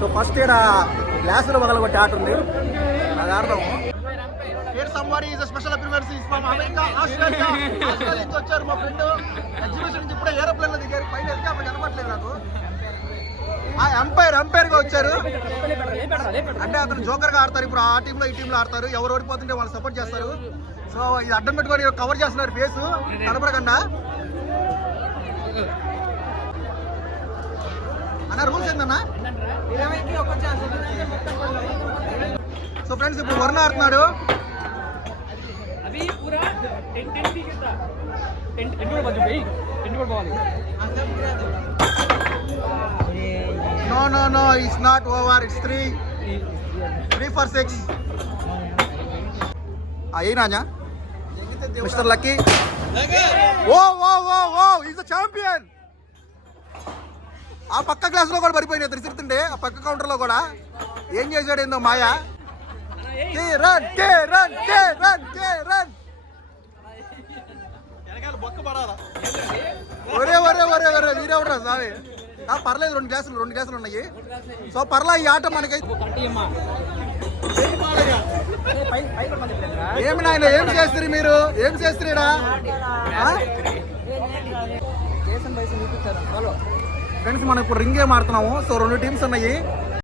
So first ఇక్కడ గ్లాసులు మొదలుకొట్టి ఆట ఉంది, అది ఆడదాము. Somebody is special appearances from America, Australia నుంచి వచ్చారు మా ఫ్రెండ్. ఎగ్జిబిషన్ నుంచి ఇప్పుడే ఏరోప్లేన్ లో దిగారు, పైన వెళ్తే అప్పుడు కనపట్లేదు నాకు. ఎంపైర్ గా వచ్చారు అంటే అతను జోకర్ గా ఆడతారు. ఇప్పుడు ఆ టీంలో ఈ టీంలో ఆడతారు, ఎవరు ఓడిపోతుంటే వాళ్ళు సపోర్ట్ చేస్తారు. సో ఇది అడ్డం పెట్టుకొని కవర్ చేస్తున్నారు ఫేస్ కనపడకుండా. అన్న రూల్స్ ఏందన్నా? సో ఫ్రెండ్స్ ఇప్పుడు వరుణ ఆడుతున్నాడు. No, it's not over. It's 3 for 6. Hey Ranja, Mr. Lucky. Whoa! He's the champion. ఆ పక్క క్లాస్ లో కూడా పడిపోయినాయి తిరుగుతుంటే, ఆ పక్క కౌంటర్ లో కూడా ఏం చేశాడు ఏందో మాయా. రన్ ఒరే వీరెవరా సావి. పర్లేదు, రెండు గ్లాసులు ఉన్నాయి. సో పర్లా ఈ ఆట మనకైతే. ఏమి నాయన ఏం చేస్తారు మీరు? ఏం చేస్తారా? ఫ్రెండ్స్ మనం ఇప్పుడు రింగ్ గేమ్ ఆడుతున్నాము. సో 2 టీమ్స్ ఉన్నాయి.